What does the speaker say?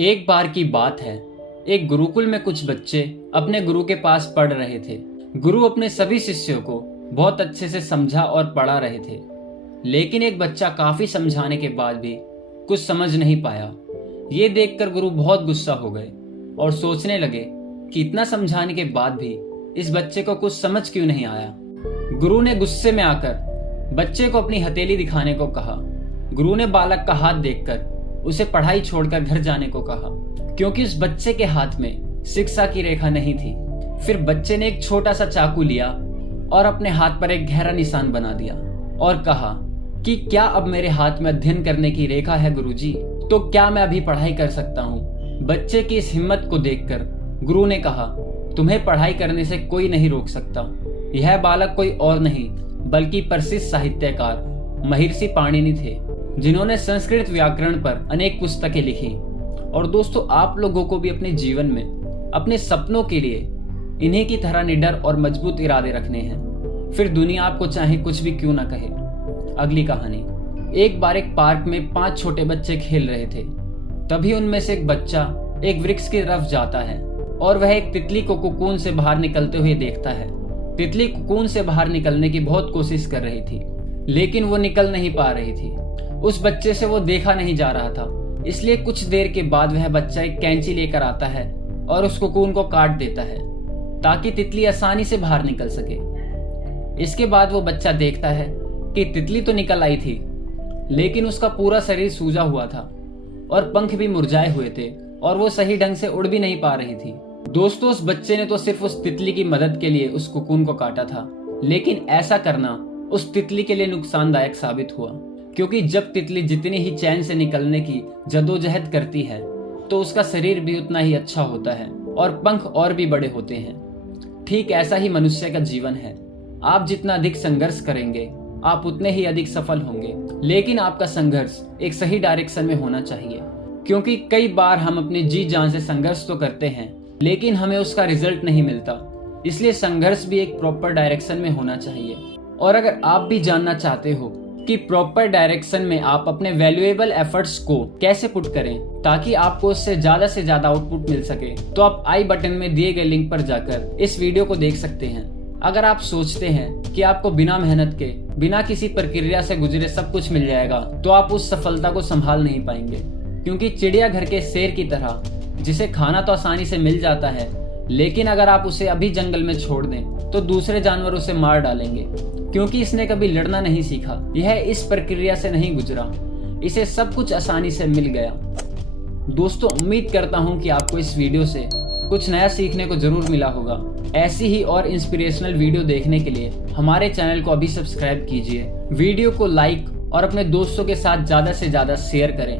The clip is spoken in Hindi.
एक बार की बात है, एक गुरुकुल में कुछ बच्चे अपने गुरु के पास पढ़ रहे थे। गुरु अपने सभी शिष्यों को बहुत अच्छे से समझा और पढ़ा रहे थे, लेकिन एक बच्चा काफी समझाने के बाद भी कुछ समझ नहीं पाया। ये देखकर गुरु बहुत गुस्सा हो गए और सोचने लगे कि इतना समझाने के बाद भी इस बच्चे को कुछ समझ क्यों नहीं आया। गुरु ने गुस्से में आकर बच्चे को अपनी हथेली दिखाने को कहा। गुरु ने बालक का हाथ देखकर उसे पढ़ाई छोड़कर घर जाने को कहा, क्योंकि उस बच्चे के हाथ में शिक्षा की रेखा नहीं थी। फिर बच्चे ने एक छोटा सा चाकू लिया और अपने हाथ पर एक गहरा निशान बना दिया और कहा कि क्या अब मेरे हाथ में अध्ययन करने की रेखा है गुरुजी? तो क्या मैं अभी पढ़ाई कर सकता हूँ? बच्चे की इस हिम्मत को देखकर गुरु ने कहा, तुम्हें पढ़ाई करने से कोई नहीं रोक सकता। यह बालक कोई और नहीं बल्कि प्रसिद्ध साहित्यकार महर्षि पाणिनि थे, जिन्होंने संस्कृत व्याकरण पर अनेक पुस्तकें लिखी। और दोस्तों, आप लोगों को भी अपने जीवन में अपने सपनों के लिए इन्हीं की तरह निडर और मजबूत इरादे रखने हैं, फिर दुनिया आपको चाहे कुछ भी क्यों ना कहे। अगली कहानी। एक बार एक पार्क में 5 छोटे बच्चे खेल रहे थे। तभी उनमें से एक बच्चा एक वृक्ष की तरफ जाता है और वह एक तितली को कोकून से बाहर निकलते हुए देखता है। तितली कोकून से बाहर निकलने की बहुत कोशिश कर रही थी, लेकिन वो निकल नहीं पा रही थी। उस बच्चे से वो देखा नहीं जा रहा था, इसलिए कुछ देर के बाद वह बच्चा एक कैंची लेकर आता है और उस कोकून को काट देता है ताकि तितली आसानी से बाहर निकल सके। इसके बाद वो बच्चा देखता है कि तितली तो निकल आई थी, लेकिन उसका पूरा शरीर सूजा हुआ था और पंख भी मुरझाए हुए थे और वो सही ढंग से उड़ भी नहीं पा रही थी। दोस्तों, उस बच्चे ने तो सिर्फ उस तितली की मदद के लिए उस कोकून को काटा था, लेकिन ऐसा करना उस तितली के लिए नुकसानदायक साबित हुआ, क्योंकि जब तितली जितनी ही चैन से निकलने की जद्दोजहद करती है तो उसका शरीर भी उतना ही अच्छा होता है और पंख और भी बड़े होते हैं। ठीक ऐसा ही मनुष्य का जीवन है। आप जितना अधिक संघर्ष करेंगे आप उतने ही अधिक सफल होंगे, लेकिन आपका संघर्ष एक सही डायरेक्शन में होना चाहिए, क्योंकि कई बार हम अपनी जी जान से संघर्ष तो करते हैं लेकिन हमें उसका रिजल्ट नहीं मिलता। इसलिए संघर्ष भी एक प्रॉपर डायरेक्शन में होना चाहिए। और अगर आप भी जानना चाहते हो कि प्रॉपर डायरेक्शन में आप अपने वैल्यूएबल एफर्ट्स को कैसे पुट करें ताकि आपको उससे से ज्यादा आउटपुट मिल सके, तो आप आई बटन में दिए गए लिंक पर जाकर इस वीडियो को देख सकते हैं। अगर आप सोचते हैं कि आपको बिना मेहनत के, बिना किसी प्रक्रिया से गुजरे सब कुछ मिल जाएगा, तो आप उस सफलता को संभाल नहीं पाएंगे, क्योंकि चिड़ियाघर के शेर की तरह जिसे खाना तो आसानी से मिल जाता है, लेकिन अगर आप उसे अभी जंगल में छोड़ दें तो दूसरे जानवर उसे मार डालेंगे, क्योंकि इसने कभी लड़ना नहीं सीखा। यह इस प्रक्रिया से नहीं गुजरा, इसे सब कुछ आसानी से मिल गया। दोस्तों, उम्मीद करता हूं कि आपको इस वीडियो से कुछ नया सीखने को जरूर मिला होगा। ऐसी ही और इंस्पिरेशनल वीडियो देखने के लिए हमारे चैनल को अभी सब्सक्राइब कीजिए, वीडियो को लाइक और अपने दोस्तों के साथ ज्यादा से ज्यादा शेयर करें।